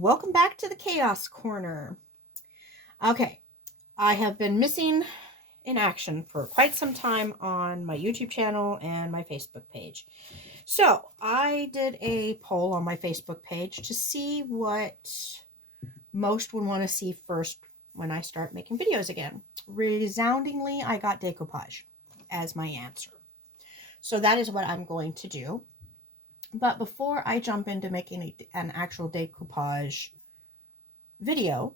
Welcome back to the Chaos Corner. Okay, I have been missing in action for quite some time on my YouTube channel and my Facebook page. So I did a poll on my Facebook page to see what most would want to see first when I start making videos again. Resoundingly, I got decoupage as my answer. So that is what I'm going to do. But before I jump into making an actual decoupage video,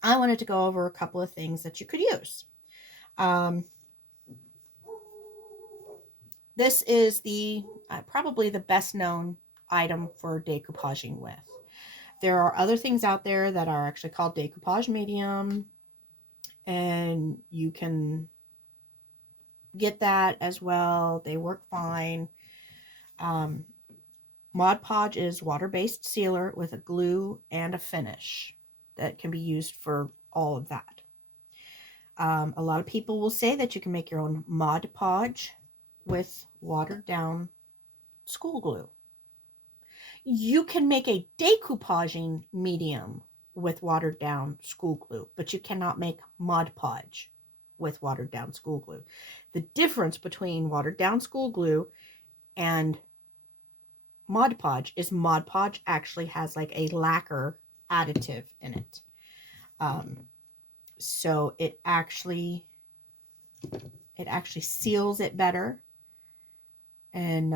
I wanted to go over a couple of things that you could use. This is the probably the best known item for decoupaging with. There are other things out there that are actually called decoupage medium, and you can get that as well. They work fine. Mod Podge is water-based sealer with a glue and a finish that can be used for all of that. A lot of people will say that you can make your own Mod Podge with watered down school glue. You can make a decoupaging medium with watered down school glue, but you cannot make Mod Podge with watered down school glue. The difference between watered down school glue and Mod Podge is Mod Podge actually has like a lacquer additive in it. So it actually seals it better, and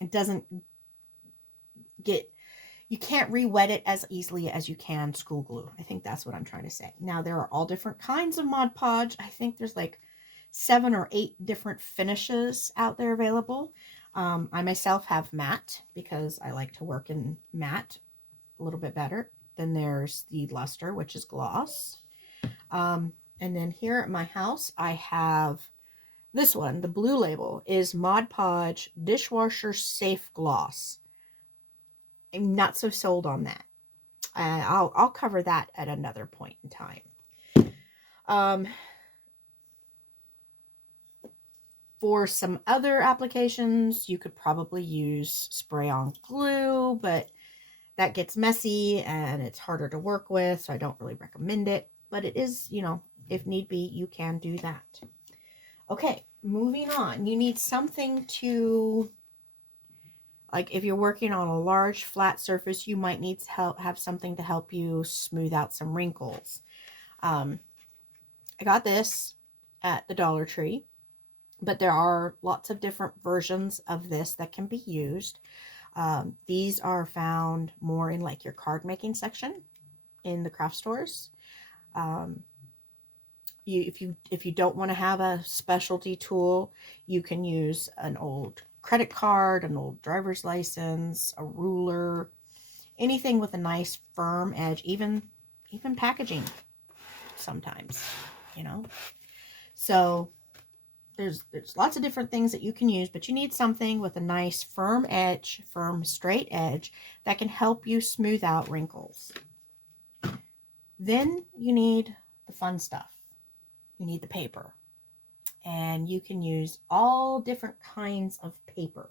it doesn't get, you can't re-wet it as easily as you can school glue. I think that's what I'm trying to say. Now there are all different kinds of Mod Podge. I think there's like 7 or 8 different finishes out there available. I myself have matte because I like to work in matte a little bit better. Then there's the luster, which is gloss. And then here at my house, I have this one. The blue label is Mod Podge Dishwasher Safe Gloss. I'm not so sold on that. I'll cover that at another point in time. For some other applications, you could probably use spray-on glue, but that gets messy and it's harder to work with, so I don't really recommend it. But it is, you know, if need be, you can do that. Okay, moving on. You need something to, like if you're working on a large flat surface, you might need to have something to help you smooth out some wrinkles. I got this at the Dollar Tree. But there are lots of different versions of this that can be used. These are found more in like your card making section in the craft stores. If you don't want to have a specialty tool, you can use an old credit card, an old driver's license, a ruler, anything with a nice firm edge, even packaging sometimes, you know. So there's lots of different things that you can use, but you need something with a nice firm edge, firm straight edge that can help you smooth out wrinkles. Then you need the fun stuff. You need the paper. And you can use all different kinds of paper.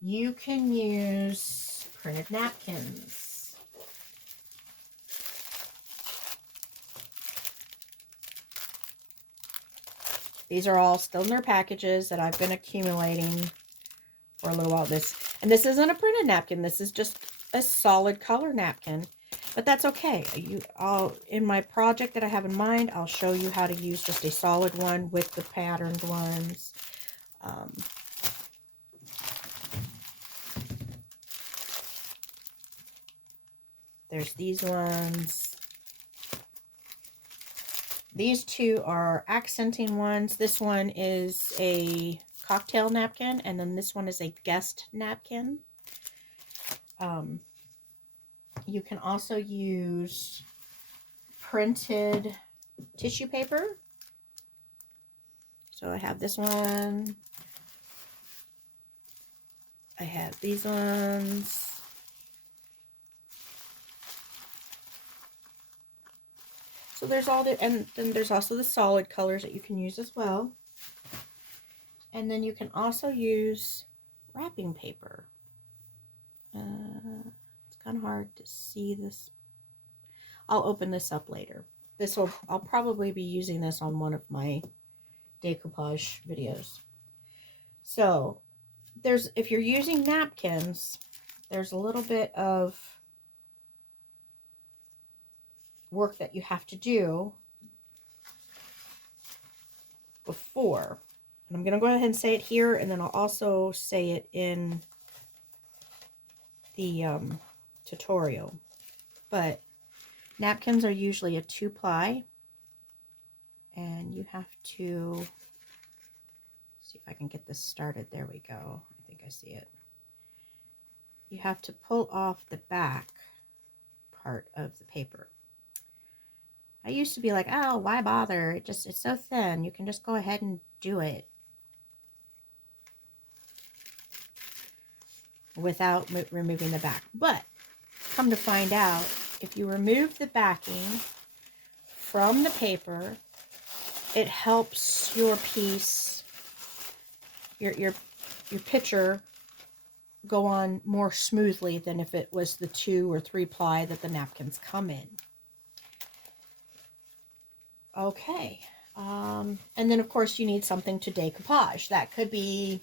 You can use printed napkins. These are all still in their packages that I've been accumulating for a little while. This isn't a printed napkin. This is just a solid color napkin, but that's okay. In my project that I have in mind, I'll show you how to use just a solid one with the patterned ones. There's these ones. These two are accenting ones. This one is a cocktail napkin, and then this one is a guest napkin. You can also use printed tissue paper. So I have this one. I have these ones. So there's all the, and then there's also the solid colors that you can use as well. And then you can also use wrapping paper. It's kind of hard to see this. I'll open this up later. I'll probably be using this on one of my decoupage videos. So if you're using napkins, there's a little bit of work that you have to do before. And I'm going to go ahead and say it here, and then I'll also say it in the tutorial. But napkins are usually a 2-ply, and you have to see if I can get this started. There we go. I think I see it. You have to pull off the back part of the paper. I used to be like, oh, why bother? It's so thin. You can just go ahead and do it without removing the back. But come to find out, if you remove the backing from the paper, it helps your piece, your picture, go on more smoothly than if it was the 2 or 3-ply that the napkins come in. Okay, and then of course you need something to decoupage. That could be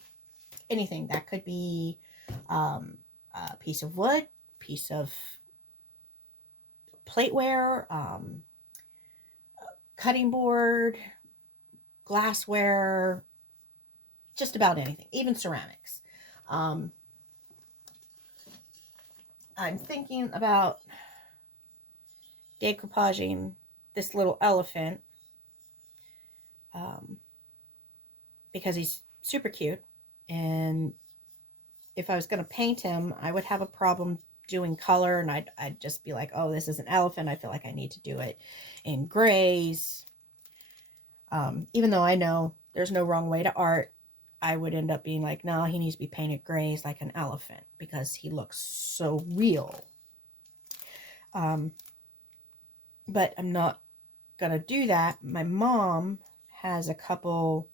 anything. That could be a piece of wood, piece of plateware, cutting board, glassware, just about anything, even ceramics. I'm thinking about decoupaging this little elephant because he's super cute, and if I was going to paint him, I would have a problem doing color, and I'd just be like, oh, this is an elephant. I feel like I need to do it in grays. Even though I know there's no wrong way to art, I would end up being like, no, he needs to be painted grays like an elephant because he looks so real. But I'm not going to do that. My mom has a couple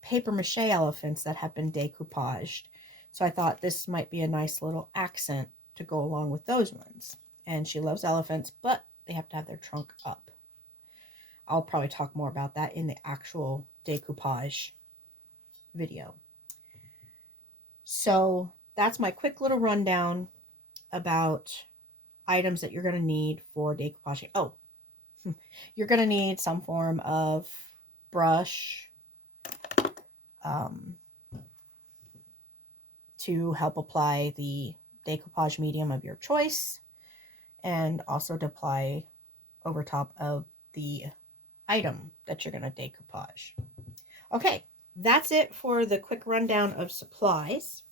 paper mache elephants that have been decoupaged. So I thought this might be a nice little accent to go along with those ones. And she loves elephants, but they have to have their trunk up. I'll probably talk more about that in the actual decoupage video. So that's my quick little rundown about items that you're going to need for decoupaging. Oh, you're going to need some form of brush to help apply the decoupage medium of your choice, and also to apply over top of the item that you're going to decoupage. Okay, that's it for the quick rundown of supplies.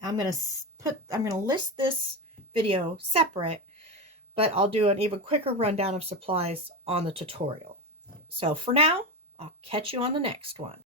I'm going to list this video separate, but I'll do an even quicker rundown of supplies on the tutorial. So for now, I'll catch you on the next one.